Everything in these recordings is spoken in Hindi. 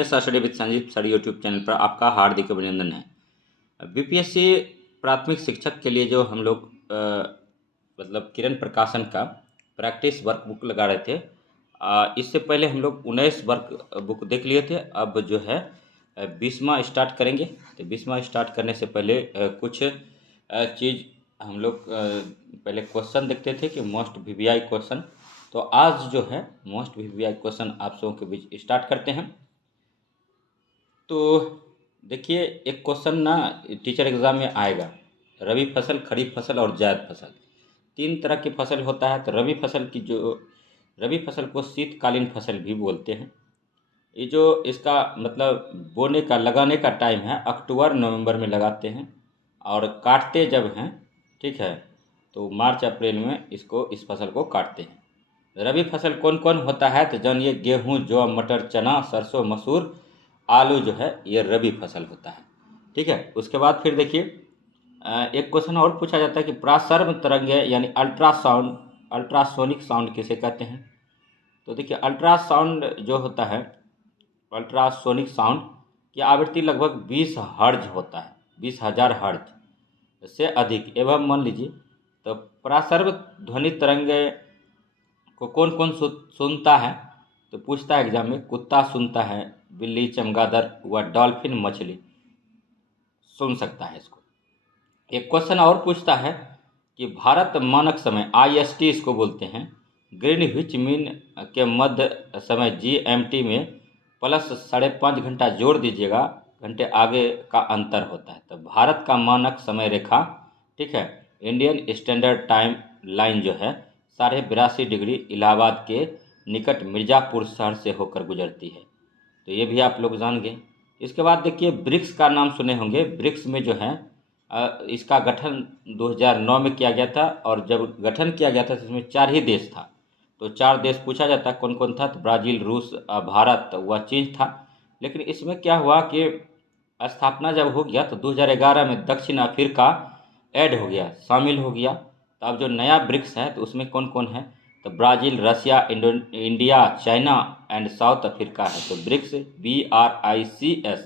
Study with Sanjeev sir YouTube channel पर आपका हार्दिक अभिनंदन है। बीपीएससी प्राथमिक शिक्षक के लिए जो हम लोग मतलब किरण प्रकाशन का प्रैक्टिस वर्क बुक लगा रहे थे, इससे पहले हम लोग 19 वर्क बुक देख लिए थे। अब जो है 20वां स्टार्ट करेंगे। तो 20वां स्टार्ट करने से पहले कुछ चीज़ हम लोग पहले क्वेश्चन देखते थे कि मोस्ट वीवीआई क्वेश्चन। तो आज जो है मोस्ट वीवीआई क्वेश्चन आप सबों के बीच स्टार्ट करते हैं। तो देखिए, एक क्वेश्चन ना टीचर एग्ज़ाम में आएगा, रबी फसल, खरीफ फसल और जायद फसल, 3 तरह की फसल होता है। तो रबी फसल को शीतकालीन फसल भी बोलते हैं। ये जो इसका मतलब बोने का लगाने का टाइम है, अक्टूबर नवंबर में लगाते हैं और काटते जब हैं, ठीक है, तो मार्च अप्रैल में इस फसल को काटते हैं। रबी फसल कौन कौन होता है तो जानिए, गेहूँ, जौ, मटर, चना, सरसों, मसूर, आलू जो है ये रबी फसल होता है, ठीक है। उसके बाद फिर देखिए, एक क्वेश्चन और पूछा जाता है कि प्रासर्म तरंगें यानी अल्ट्रासोनिक साउंड किसे कहते हैं। तो देखिए, अल्ट्रासाउंड जो होता है, अल्ट्रासोनिक साउंड की आवृत्ति लगभग 20 हर्ट्ज होता है, 20,000 हर्ट्ज से अधिक एवं मान लीजिए। तो प्रासर्म ध्वनि तरंगें को कौन कौन सुनता है तो पूछता है एग्जाम में, कुत्ता सुनता है, बिल्ली, चमगादड़ व डॉल्फिन मछली सुन सकता है इसको। एक क्वेश्चन और पूछता है कि भारत मानक समय IST इसको बोलते हैं, ग्रीनविच मीन के मध्य समय GMT में प्लस 5.5 घंटा जोड़ दीजिएगा, घंटे आगे का अंतर होता है। तो भारत का मानक समय रेखा, ठीक है, इंडियन स्टैंडर्ड टाइम लाइन जो है 82.5 डिग्री इलाहाबाद के निकट मिर्ज़ापुर शहर से होकर गुजरती है। तो ये भी आप लोग जान गए। इसके बाद देखिए, ब्रिक्स का नाम सुने होंगे। ब्रिक्स में जो है इसका गठन 2009 में किया गया था और जब गठन किया गया था तो इसमें 4 ही देश था। तो 4 देश पूछा जाता है कौन कौन था, तो ब्राज़ील, रूस, भारत व चीन था। लेकिन इसमें क्या हुआ कि स्थापना जब हो गया तो 2011 में दक्षिण अफ्रीका ऐड हो गया, शामिल हो गया। तो अब जो नया ब्रिक्स है तो उसमें कौन कौन है, तो Brazil, Russia, India, China and South Africa है। तो ब्रिक्स BRICS,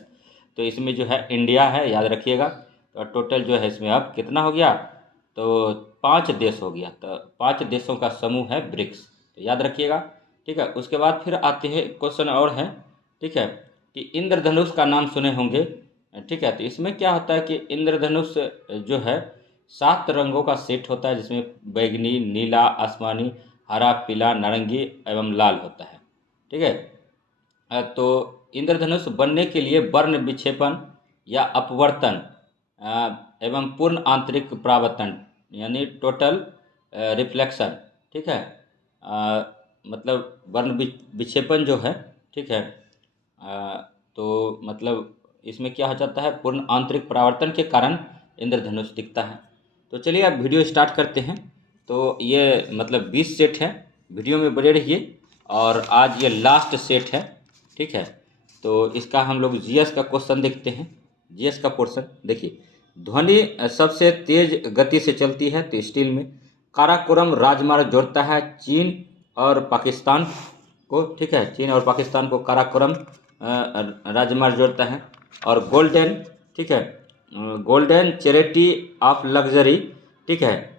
तो इसमें जो है इंडिया है, याद रखिएगा। तो टोटल जो है इसमें अब कितना हो गया, तो 5 देश हो गया। तो 5 देशों का समूह है ब्रिक्स, तो याद रखिएगा, ठीक है। उसके बाद फिर आते हैं क्वेश्चन और है, ठीक है, कि इंद्रधनुष का नाम सुने होंगे, ठीक है। तो इसमें क्या होता है कि इंद्रधनुष जो है 7 रंगों का सेट होता है, जिसमें बैगनी, नीला, आसमानी, हरा, पीला, नारंगी एवं लाल होता है, ठीक है। तो इंद्रधनुष बनने के लिए वर्ण विक्षेपण या अपवर्तन एवं पूर्ण आंतरिक परावर्तन यानी टोटल रिफ्लेक्शन, ठीक है, मतलब वर्ण विक्षेपण जो है, ठीक है, तो मतलब इसमें क्या हो जाता है, पूर्ण आंतरिक परावर्तन के कारण इंद्रधनुष दिखता है। तो चलिए अब वीडियो स्टार्ट करते हैं। तो ये मतलब 20 सेट है, वीडियो में बने रहिए। और आज ये लास्ट सेट है, ठीक है। तो इसका हम लोग GS का क्वेश्चन देखते हैं। GS का पोर्शन देखिए, ध्वनि सबसे तेज गति से चलती है तो स्टील में। काराकोरम राजमार्ग जोड़ता है चीन और पाकिस्तान को, ठीक है, चीन और पाकिस्तान को काराकोरम राजमार्ग जोड़ता है। और गोल्डन, ठीक है, गोल्डन चैरिटी ऑफ लग्जरी, ठीक है,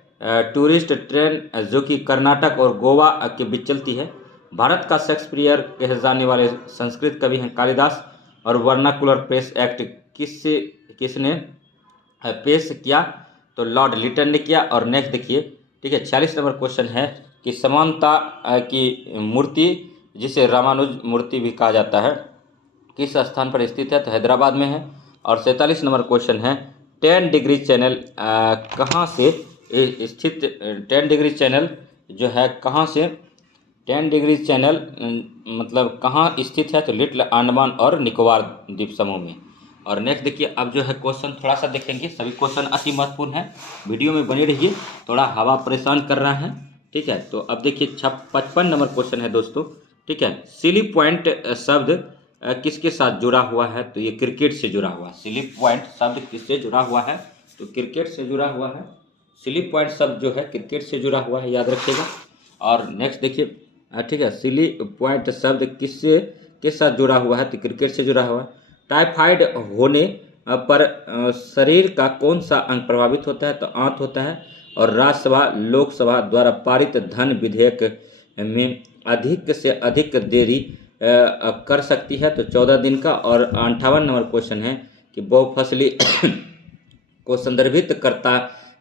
टूरिस्ट ट्रेन जो कि कर्नाटक और गोवा के बीच चलती है। भारत का शेक्सपियर कहे जाने वाले संस्कृत कवि हैं कालिदास। और वर्नाकुलर प्रेस एक्ट किसने पेश किया, तो लॉर्ड लिटन ने किया। और नेक्स्ट देखिए, ठीक है, 46 नंबर क्वेश्चन है कि समानता की मूर्ति, जिसे रामानुज मूर्ति भी कहा जाता है, किस स्थान पर स्थित है, तो हैदराबाद में है। और 47 नंबर क्वेश्चन है 10 डिग्री चैनल कहाँ से स्थित, 10 डिग्री चैनल जो है कहाँ से, 10 डिग्री चैनल मतलब कहाँ स्थित है, तो लिटिल अंडमान और निकोबार द्वीप समूह में। और नेक्स्ट देखिए, अब जो है क्वेश्चन थोड़ा सा देखेंगे, सभी क्वेश्चन अति महत्वपूर्ण है, वीडियो में बने रहिए, थोड़ा हवा परेशान कर रहा है, ठीक है। तो अब देखिए 55 नंबर क्वेश्चन है दोस्तों, ठीक है। सिली पॉइंट शब्द किसके साथ जुड़ा हुआ है, तो ये क्रिकेट से जुड़ा हुआ है। सिली पॉइंट शब्द किससे जुड़ा हुआ है, तो क्रिकेट से जुड़ा हुआ है। सिली पॉइंट शब्द जो है क्रिकेट से जुड़ा हुआ है, याद रखिएगा। और नेक्स्ट देखिए, ठीक है, सिली पॉइंट शब्द किस साथ जुड़ा हुआ है? तो क्रिकेट से जुड़ा हुआ है। टाइफाइड होने पर शरीर का कौन सा अंग प्रभावित होता है? तो आंत होता है। और राज्यसभा लोकसभा द्वारा पारित धन विधेयक में अधिक से अधिक देरी कर सकती है? तो 14 दिन का। और 58 नंबर क्वेश्चन है कि बहुफसली को संदर्भित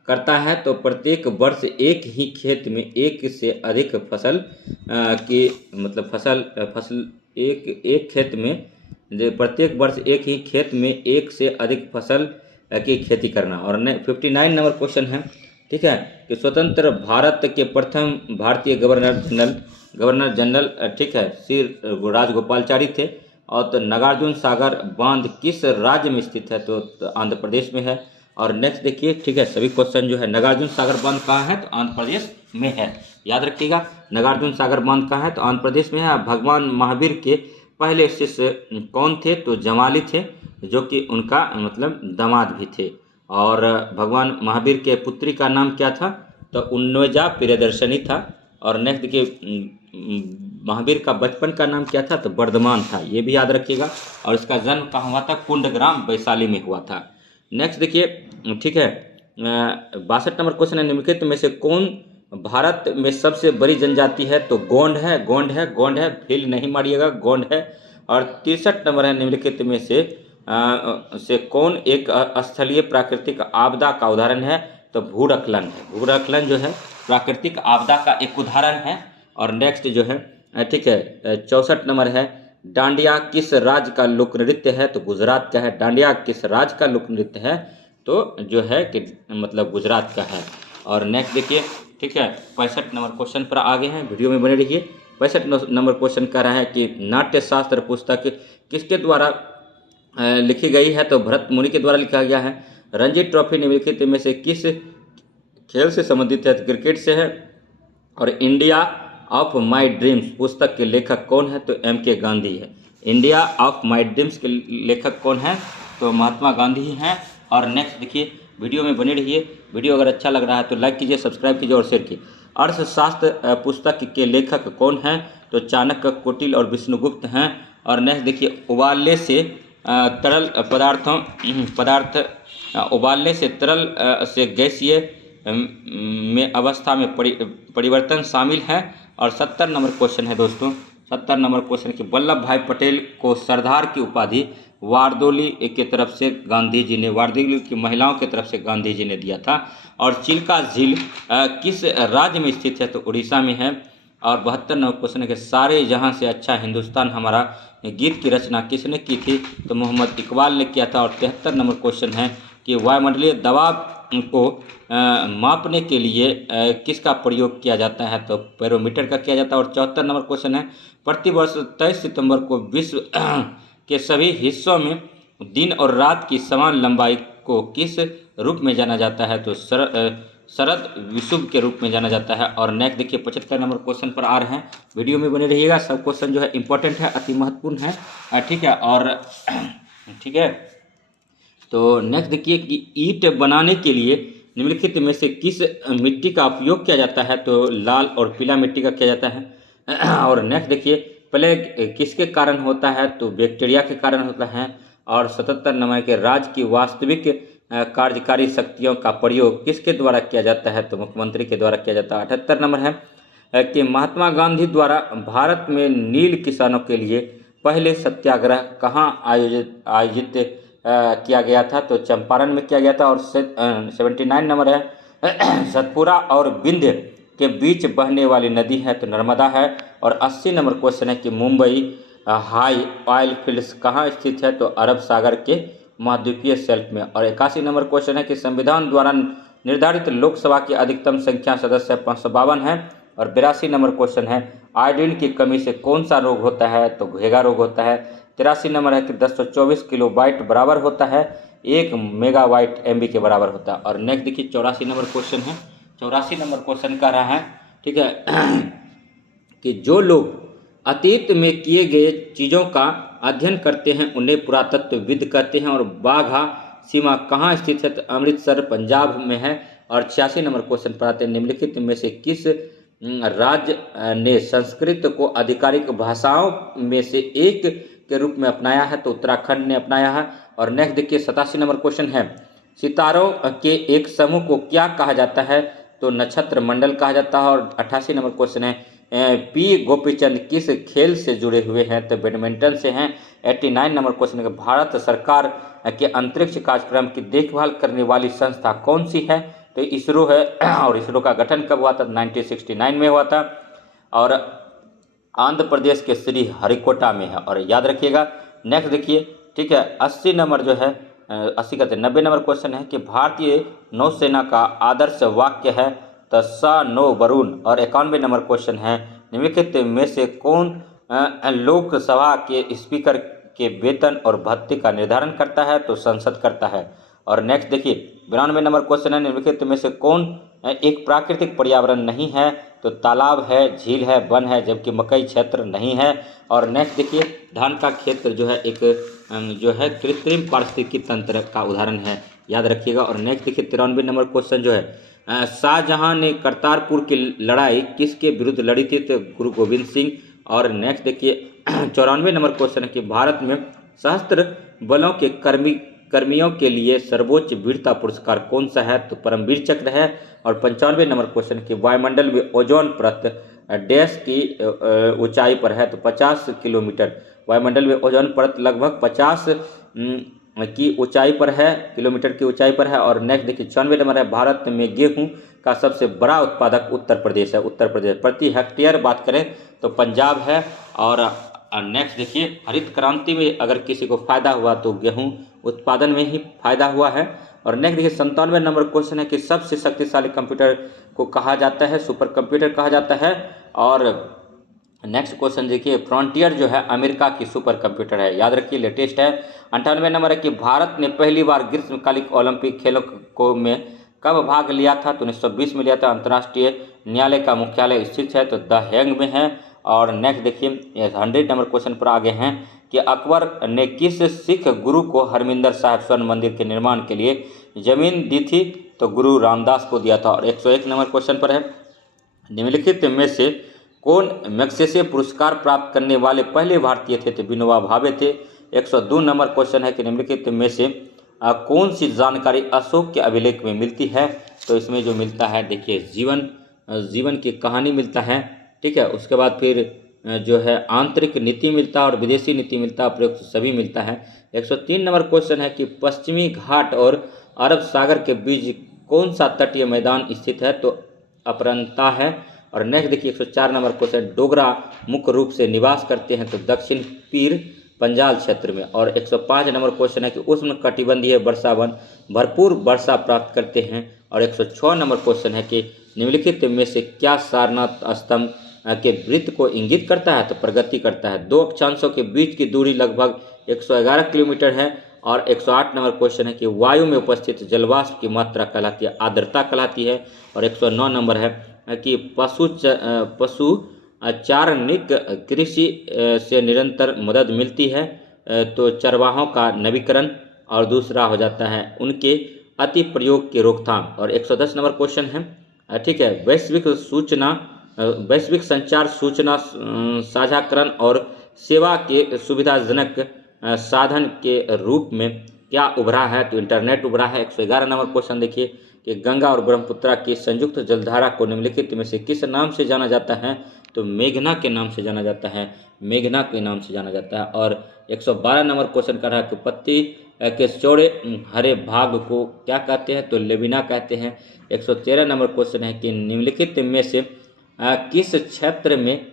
करता है तो प्रत्येक वर्ष एक ही खेत में एक से अधिक फसल की मतलब फसल एक खेत में प्रत्येक वर्ष एक ही खेत में एक से अधिक फसल की खेती करना। और 59 नंबर क्वेश्चन है, ठीक है, कि स्वतंत्र भारत के प्रथम भारतीय गवर्नर जनरल ठीक है श्री राजगोपालचारी थे। और तो नागार्जुन सागर बांध किस राज्य में स्थित है? तो आंध्र प्रदेश में है। और नेक्स्ट देखिए, ठीक है, सभी क्वेश्चन जो है नागार्जुन सागर बांध कहाँ है? तो आंध्र प्रदेश में है, याद रखिएगा। नागार्जुन सागर बांध कहाँ है? तो आंध्र प्रदेश में है। भगवान महावीर के पहले शिष्य कौन थे? तो जमाली थे, जो कि उनका मतलब दामाद भी थे। और भगवान महावीर के पुत्री का नाम क्या था? तो उन्नजा प्रियदर्शनी था। और नेक्स्ट देखिए, महावीर का बचपन का नाम क्या था? तो वर्धमान था, ये भी याद रखिएगा। और इसका जन्म कहाँ हुआ था? कुंडग्राम वैशाली में हुआ था। नेक्स्ट देखिए, ठीक है, 62 नंबर क्वेश्चन है, निम्नलिखित में से कौन भारत में सबसे बड़ी जनजाति है? तो गोंड है, फील नहीं मारिएगा, गोंड है। और 63 नंबर है, निम्नलिखित में से कौन एक स्थलीय प्राकृतिक आपदा का उदाहरण है? तो भूस्खलन है। भूस्खलन जो है प्राकृतिक आपदा का एक उदाहरण है। और नेक्स्ट जो है, ठीक है, 64 नंबर है, डांडिया किस राज्य का लोक नृत्य है? तो गुजरात का है। डांडिया किस राज्य का लोक नृत्य है? तो जो है कि मतलब गुजरात का है। और नेक्स्ट देखिए, ठीक है, 65 नंबर क्वेश्चन पर आगे हैं, वीडियो में बने रहिए। 65 नंबर क्वेश्चन कह रहा है कि नाट्यशास्त्र पुस्तक किसके द्वारा लिखी गई है? तो भरत मुनि के द्वारा लिखा गया है। रणजी ट्रॉफी निम्नलिखित में से किस खेल से संबंधित है? तो क्रिकेट से है। और इंडिया ऑफ माई ड्रीम्स पुस्तक के लेखक कौन है? तो M.K. गांधी है। इंडिया ऑफ माई ड्रीम्स के लेखक कौन है? तो महात्मा गांधी हैं। और नेक्स्ट देखिए, वीडियो में बने रहिए। वीडियो अगर अच्छा लग रहा है तो लाइक कीजिए, सब्सक्राइब कीजिए और शेयर कीजिए। अर्थशास्त्र पुस्तक के लेखक कौन हैं? तो चाणक्य, कौटिल्य और विष्णुगुप्त हैं। और नेक्स्ट देखिए, उबालने से तरल उबालने से तरल से गैसीय में अवस्था में परिवर्तन शामिल है। और 70 नंबर क्वेश्चन है दोस्तों, 70 नंबर क्वेश्चन कि वल्लभ भाई पटेल को सरदार की उपाधि वारदोली की तरफ से गांधी जी ने, वारदोली की महिलाओं की तरफ से गांधी जी ने दिया था। और चिल्का झील किस राज्य में स्थित है? तो उड़ीसा में है। और 72 नंबर क्वेश्चन है कि सारे जहां से अच्छा हिंदुस्तान हमारा गीत की रचना किसने की थी? तो मोहम्मद इकबाल ने किया था। और 73 नंबर क्वेश्चन है कि वायुमंडलीय दबाव को मापने के लिए किसका प्रयोग किया जाता है? तो बैरोमीटर का किया जाता है। और 74 नंबर क्वेश्चन है, प्रतिवर्ष 23 सितंबर को विश्व के सभी हिस्सों में दिन और रात की समान लंबाई को किस रूप में जाना जाता है? तो शरद विषुव के रूप में जाना जाता है। और नेक्स्ट देखिए, 75 नंबर क्वेश्चन पर आ रहे हैं, वीडियो में बने रहिएगा। सब क्वेश्चन जो है इंपॉर्टेंट है, अति महत्वपूर्ण है, ठीक है। और ठीक है, तो नेक्स्ट देखिए कि ईंट बनाने के लिए निम्नलिखित में से किस मिट्टी का उपयोग किया जाता है? तो लाल और पीला मिट्टी का किया जाता है। और नेक्स्ट देखिए, प्लेग किसके कारण होता है? तो बैक्टीरिया के कारण होता है। और 77 नंबर के राज्य की वास्तविक कार्यकारी शक्तियों का प्रयोग किसके द्वारा किया जाता है? तो मुख्यमंत्री के द्वारा किया जाता है। 78 नंबर है कि महात्मा गांधी द्वारा भारत में नील किसानों के लिए पहले सत्याग्रह कहाँ आयोजित किया गया था? तो चंपारण में किया गया था। और 79 नंबर है, सतपुरा और विंध्य के बीच बहने वाली नदी है? तो नर्मदा है। और 80 नंबर क्वेश्चन है कि मुंबई हाई ऑयल फील्ड्स कहाँ स्थित है? तो अरब सागर के महाद्वीपीय शेल्फ में। और 81 नंबर क्वेश्चन है कि संविधान द्वारा निर्धारित लोकसभा की अधिकतम संख्या सदस्य 552 है। और 82 नंबर क्वेश्चन है, आयोडीन की कमी से कौन सा रोग होता है? तो घेगा रोग होता है। 83 नंबर है कि 1024 किलोबाइट बराबर होता है 1 मेगावाइट MB के बराबर होता है। और नेक्स्ट देखिए, 84 नंबर क्वेश्चन है, 84 नंबर क्वेश्चन कह रहा है, ठीक है, कि जो लोग अतीत में किए गए चीज़ों का अध्ययन करते हैं उन्हें पुरातत्वविद कहते हैं। और बाघा सीमा कहाँ स्थित है? तो अमृतसर पंजाब में है। और 86 नंबर क्वेश्चन पर आते हैं, निम्नलिखित में से किस राज्य ने संस्कृत को आधिकारिक भाषाओं में से एक के रूप में अपनाया है? तो उत्तराखंड ने अपनाया है। और नेक्स्ट देखिए 87 नंबर क्वेश्चन है, सितारों के एक समूह को क्या कहा जाता है? तो नक्षत्र मंडल कहा जाता है। और 88 नंबर क्वेश्चन है, पी गोपीचंद किस खेल से जुड़े हुए हैं? तो बैडमिंटन से हैं। 89 नंबर क्वेश्चन है, भारत सरकार के अंतरिक्ष कार्यक्रम की देखभाल करने वाली संस्था कौन सी है? तो इसरो है। और इसरो का गठन कब हुआ था? 1969 में हुआ था। और आंध्र प्रदेश के श्री हरिकोटा में है। और याद रखिएगा। नेक्स्ट देखिए, ठीक है, 80 नंबर जो है 80 का 90 नंबर क्वेश्चन है कि भारतीय नौसेना का आदर्श वाक्य है? तो स नो वरुण। और 91 नंबर क्वेश्चन है, निम्नलिखित में से कौन लोकसभा के स्पीकर के वेतन और भत्ते का निर्धारण करता है? तो संसद करता है। और नेक्स्ट देखिए 92 नंबर क्वेश्चन है, निम्नलिखित में से कौन एक प्राकृतिक पर्यावरण नहीं है? तो तालाब है, झील है, वन है, जबकि मकई क्षेत्र नहीं है। और नेक्स्ट देखिए, धान का क्षेत्र जो है एक जो है कृत्रिम पारिस्थितिकी तंत्र का उदाहरण है, याद रखिएगा। और नेक्स्ट देखिए 93 नंबर क्वेश्चन जो है, शाहजहां ने करतारपुर की लड़ाई किसके विरुद्ध लड़ी थी? तो गुरु गोविंद सिंह। और नेक्स्ट देखिए 94 नंबर क्वेश्चन है कि भारत में सशस्त्र बलों के कर्मियों के लिए सर्वोच्च वीरता पुरस्कार कौन सा है? तो परमवीर चक्र है। और 95 नंबर क्वेश्चन की वायुमंडल में ओजोन परत डैश की ऊंचाई पर है? तो 50 किलोमीटर। वायुमंडल में ओजोन परत लगभग 50 की ऊंचाई पर है, किलोमीटर की ऊंचाई पर है। और नेक्स्ट देखिए 96 नंबर है, भारत में गेहूं का सबसे बड़ा उत्पादक उत्तर प्रदेश है। उत्तर प्रदेश प्रति हेक्टेयर बात करें तो पंजाब है। और नेक्स्ट देखिए, हरित क्रांति में अगर किसी को फायदा हुआ तो गेहूं उत्पादन में ही फायदा हुआ है। और नेक्स्ट देखिए 97 नंबर क्वेश्चन है कि सबसे शक्तिशाली कंप्यूटर को कहा जाता है? सुपर कंप्यूटर कहा जाता है। और नेक्स्ट क्वेश्चन देखिए, फ्रंटियर जो है अमेरिका की सुपर कंप्यूटर है, याद रखिए, लेटेस्ट है। 98 नंबर है कि भारत ने पहली बार ग्रीष्मकालिक ओलंपिक खेलों को में कब भाग लिया था? तो 1920 में लिया था। अंतर्राष्ट्रीय न्यायालय का मुख्यालय स्थित है? तो द हेग में है। और नेक्स्ट देखिए 100 नंबर क्वेश्चन पर आगे हैं कि अकबर ने किस सिख गुरु को हरमिंदर साहिब स्वर्ण मंदिर के निर्माण के लिए जमीन दी थी? तो गुरु रामदास को दिया था। और 101 नंबर क्वेश्चन पर है, निम्नलिखित में से कौन मैग्सेसे पुरस्कार प्राप्त करने वाले पहले भारतीय थे? तो विनोबा भावे थे। 102 नंबर क्वेश्चन है कि निम्नलिखित में से कौन सी जानकारी अशोक के अभिलेख में मिलती है? तो इसमें जो मिलता है देखिए जीवन की कहानी मिलता है, ठीक है। उसके बाद फिर जो है आंतरिक नीति मिलता है और विदेशी नीति मिलता है, प्रयुक्त सभी मिलता है। 103 नंबर क्वेश्चन है कि पश्चिमी घाट और अरब सागर के बीच कौन सा तटीय मैदान स्थित है? तो अपरंता है। और नेक्स्ट देखिए 104 नंबर क्वेश्चन, डोगरा मुख्य रूप से निवास करते हैं? तो दक्षिण पीर पंजाल क्षेत्र में। और 105 नंबर क्वेश्चन है कि उष्ण कटिबंधीय वर्षावन भरपूर वर्षा प्राप्त करते हैं? और 106 नंबर क्वेश्चन है कि निम्नलिखित में से क्या सारनाथ स्तंभ के वृत्त को इंगित करता है? तो प्रगति करता है। दो अक्षांशों के बीच की दूरी लगभग 111 किलोमीटर है। और 108 नंबर क्वेश्चन है कि वायु में उपस्थित जलवाष्प की मात्रा कहलाती है? आर्द्रता कहलाती है। और 109 नंबर है कि पशु चारणिक कृषि से निरंतर मदद मिलती है? तो चरवाहों का नवीकरण। और दूसरा हो जाता है उनके अति प्रयोग की रोकथाम। और 110 नंबर क्वेश्चन है, ठीक है, वैश्विक संचार सूचना साझाकरण और सेवा के सुविधाजनक साधन के रूप में क्या उभरा है? तो इंटरनेट उभरा है। 111 नंबर क्वेश्चन देखिए कि गंगा और ब्रह्मपुत्रा की संयुक्त जलधारा को निम्नलिखित में से किस नाम से जाना जाता है? तो मेघना के नाम से जाना जाता है। मेघना के नाम से जाना जाता है। और 112 नंबर क्वेश्चन कर रहा है कि पत्ती के चौड़े हरे भाग को क्या कहते हैं? तो लेविना कहते हैं। 113 नंबर क्वेश्चन है कि निम्नलिखित में से किस क्षेत्र में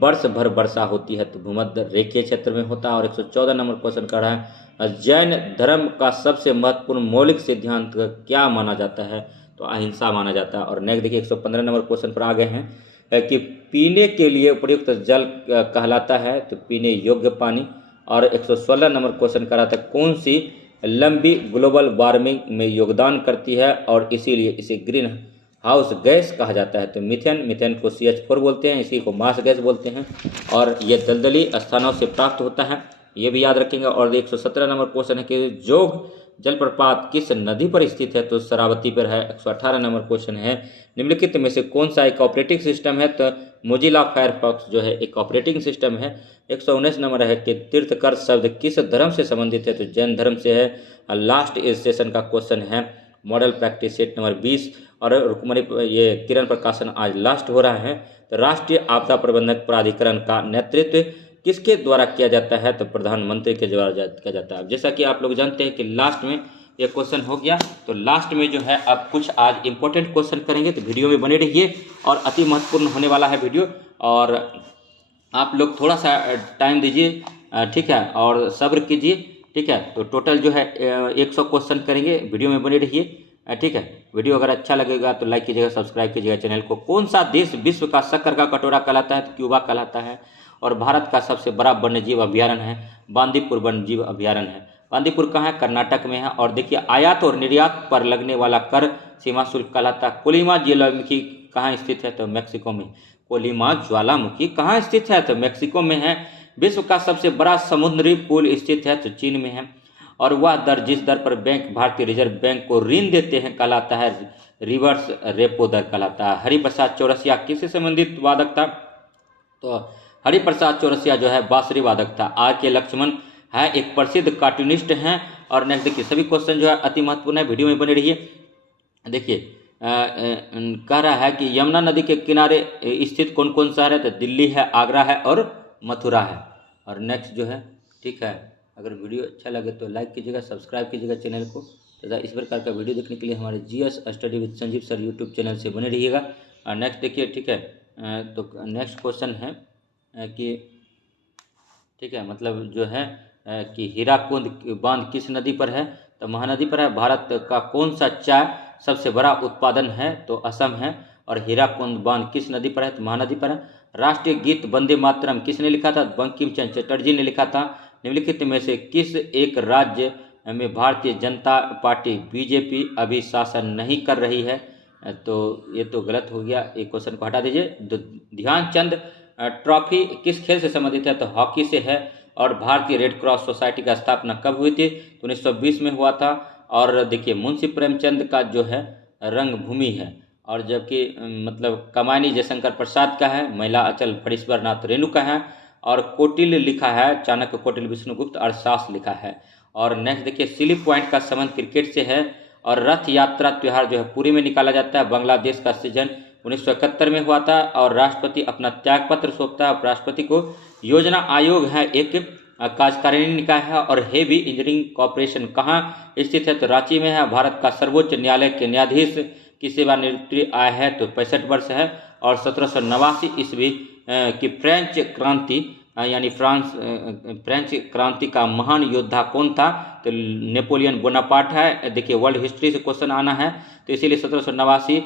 वर्ष भर वर्षा होती है? तो भूमध्य रेखीय क्षेत्र में होता है। और 114 नंबर क्वेश्चन कर रहा है, जैन धर्म का सबसे महत्वपूर्ण मौलिक सिद्धांत क्या माना जाता है? तो अहिंसा माना जाता है। और नेक्स्ट देखिए 115 नंबर क्वेश्चन पर आगे हैं कि पीने के लिए उपयुक्त जल कहलाता है? तो पीने योग्य पानी। और 116 नंबर क्वेश्चन कर रहा था, कौन सी लंबी ग्लोबल वार्मिंग में योगदान करती है और इसीलिए इसे ग्रीन हाउस गैस कहा जाता है? तो मीथेन को CH4 बोलते हैं, इसी को मास गैस बोलते हैं। और ये दलदली स्थानों से प्राप्त होता है, ये भी याद रखेंगे। और 117 नंबर क्वेश्चन है कि योग जलप्रपात किस नदी पर स्थित है? तो शरावती पर है। 118 नंबर क्वेश्चन है, निम्नलिखित में से कौन सा एक ऑपरेटिंग सिस्टम है? तो मोजिला फायरफॉक्स जो है एक ऑपरेटिंग सिस्टम है। 119 नंबर है कि तीर्थकर शब्द किस धर्म से संबंधित है? तो जैन धर्म से है। लास्ट इस सेशन का क्वेश्चन है मॉडल प्रैक्टिस सेट नंबर 20, और रुक्मणी ये किरण प्रकाशन आज लास्ट हो रहा है। तो राष्ट्रीय आपदा प्रबंधक प्राधिकरण का नेतृत्व किसके द्वारा किया जाता है? तो प्रधानमंत्री के द्वारा किया जाता है। जैसा कि आप लोग जानते हैं कि लास्ट में ये क्वेश्चन हो गया, तो लास्ट में जो है अब कुछ आज इंपॉर्टेंट क्वेश्चन करेंगे, तो वीडियो में बने रहिए और अति महत्वपूर्ण होने वाला है वीडियो, और आप लोग थोड़ा सा टाइम दीजिए, ठीक है, और सब्र कीजिए, ठीक है। तो टोटल जो है 100 क्वेश्चन करेंगे, वीडियो में बने रहिए, ठीक है। वीडियो अगर अच्छा लगेगा तो लाइक कीजिएगा, सब्सक्राइब कीजिएगा चैनल को। कौन सा देश विश्व का शक्कर का कटोरा कहलाता है? तो क्यूबा कहलाता है। और भारत का सबसे बड़ा वन्यजीव अभ्यारण्य है बांदीपुर वन्यजीव अभ्यारण्य है। बांदीपुर कहाँ है? कर्नाटक में है। और देखिए, आयात और निर्यात पर लगने वाला कर सीमा शुल्क कहलाता है। कोलिमा ज्वालामुखी कहाँ स्थित है? तो मैक्सिको में। कोलिमा ज्वालामुखी कहाँ स्थित है? तो मैक्सिको में है। विश्व का सबसे बड़ा समुद्री पुल स्थित है? तो चीन में है। और वह दर जिस दर पर बैंक भारतीय रिजर्व बैंक को ऋण देते हैं कहलाता है रिवर्स रेपो दर कहलाता है। हरिप्रसाद चौरसिया किससे संबंधित वादक था? तो हरिप्रसाद चौरसिया जो है बांसुरी वादक था। आर के लक्ष्मण है, एक प्रसिद्ध कार्टूनिस्ट हैं। और नेक्स्ट देखिए, सभी क्वेश्चन जो है अति महत्वपूर्ण है, वीडियो में बने रहिए। देखिए, कह रहा है कि यमुना नदी के किनारे स्थित कौन कौन शहर है? तो दिल्ली है, आगरा है और मथुरा है। और नेक्स्ट जो है, ठीक है, अगर वीडियो अच्छा लगे तो लाइक कीजिएगा, सब्सक्राइब कीजिएगा चैनल को तथा इस प्रकार का वीडियो देखने के लिए हमारे GS study with Sanjeev sir YouTube channel से बने रहिएगा। और नेक्स्ट देखिए, ठीक है, तो नेक्स्ट क्वेश्चन है कि, ठीक है, मतलब जो है कि हीराकुंड बांध किस नदी पर है? तो महानदी पर है। भारत का कौन सा चाय सबसे बड़ा उत्पादन है? तो असम है। और हीराकुंड बांध किस नदी पर है? तो महानदी पर है। राष्ट्रीय गीत वंदे मातरम किसने लिखा था? बंकिम चंद्र चटर्जी ने लिखा था। निम्नलिखित में से किस एक राज्य में भारतीय जनता पार्टी बीजेपी अभी शासन नहीं कर रही है? तो ये तो गलत हो गया, एक क्वेश्चन को हटा दीजिए। ध्यानचंद ट्रॉफी किस खेल से संबंधित है? तो हॉकी से है। और भारतीय रेड क्रॉस सोसाइटी का स्थापना कब हुई थी? तो 1920 में हुआ था। और देखिए, मुंशी प्रेमचंद का जो है रंगभूमि है। और जबकि मतलब कमानी जयशंकर प्रसाद का है। महिला अचल फणीश्वर नाथ रेणु का है। और कोटिल लिखा है चाणक्य कोटिल विष्णुगुप्त अर्थशास्त्र लिखा है। और नेक्स्ट देखिए, सिली पॉइंट का संबंध क्रिकेट से है। और रथ यात्रा त्यौहार जो है पुरी में निकाला जाता है। बांग्लादेश का सृजन 1971 में हुआ था। और राष्ट्रपति अपना त्यागपत्र सौंपता है राष्ट्रपति को। योजना आयोग है एक कार्यकारिणी निकाय है। और हेवी इंजीनियरिंग कॉरपोरेशन कहाँ स्थित है? तो रांची में है। भारत का सर्वोच्च न्यायालय के न्यायाधीश की सेवानिवृत्ति आय है तो 65 वर्ष है। और 1789 ईस्वी की फ्रेंच क्रांति यानी फ्रेंच क्रांति का महान योद्धा कौन था? तो नेपोलियन बोनापार्ट है। देखिए, वर्ल्ड हिस्ट्री से क्वेश्चन आना है, तो इसीलिए 1789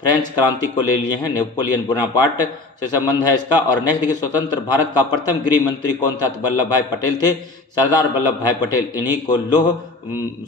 फ्रेंच क्रांति को ले लिए हैं। नेपोलियन बोनापार्ट से संबंध है इसका। और नेक्स्ट देखिए, स्वतंत्र भारत का प्रथम गृह मंत्री कौन था? तो वल्लभ भाई पटेल थे, सरदार वल्लभ भाई पटेल। इन्हीं को लौह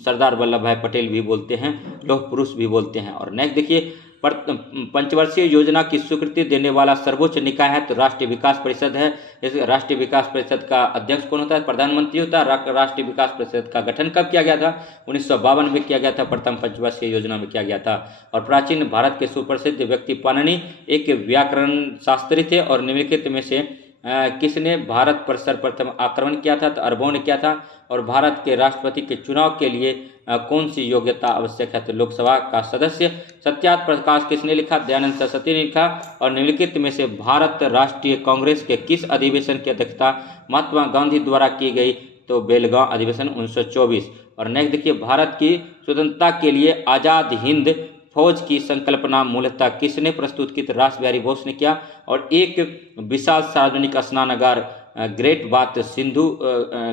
सरदार वल्लभ भाई पटेल भी बोलते हैं, लौह पुरुष भी बोलते हैं। और नेक्स्ट देखिए, पंचवर्षीय योजना की स्वीकृति देने वाला सर्वोच्च निकाय है तो राष्ट्रीय विकास परिषद है। इस राष्ट्रीय विकास परिषद का अध्यक्ष कौन होता है? प्रधानमंत्री होता है। राष्ट्रीय विकास परिषद का गठन कब किया गया था? 1952 में किया गया था। प्रथम पंचवर्षीय योजना में किया गया था। और प्राचीन भारत के सुप्रसिद्ध व्यक्ति पाणिनि एक व्याकरण शास्त्री थे। और निम्नलिखित में से किसने भारत पर सर्वप्रथम आक्रमण किया था? तो अरबों ने किया था। और भारत के राष्ट्रपति के चुनाव के लिए कौन सी योग्यता आवश्यक है? तो लोकसभा का सदस्य। सत्यार्थ प्रकाश किसने लिखा? दयानंद सरस्वती ने लिखा। और निम्नलिखित में से भारत राष्ट्रीय कांग्रेस के किस अधिवेशन की अध्यक्षता महात्मा गांधी द्वारा की गई? तो बेलगांव अधिवेशन 1924। और नेक्स्ट देखिए, भारत की स्वतंत्रता के लिए आज़ाद हिंद फौज की संकल्पना मूलतः किसने प्रस्तुत की? तो रास बिहारी बोस ने किया। और एक विशाल सार्वजनिक स्नानागार ग्रेट बाथ सिंधु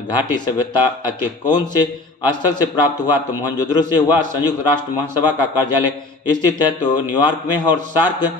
घाटी सभ्यता के कौन से स्थल से प्राप्त हुआ? तो मोहनजोदड़ो से हुआ। संयुक्त राष्ट्र महासभा का कार्यालय स्थित है तो न्यूयॉर्क में है। और सार्क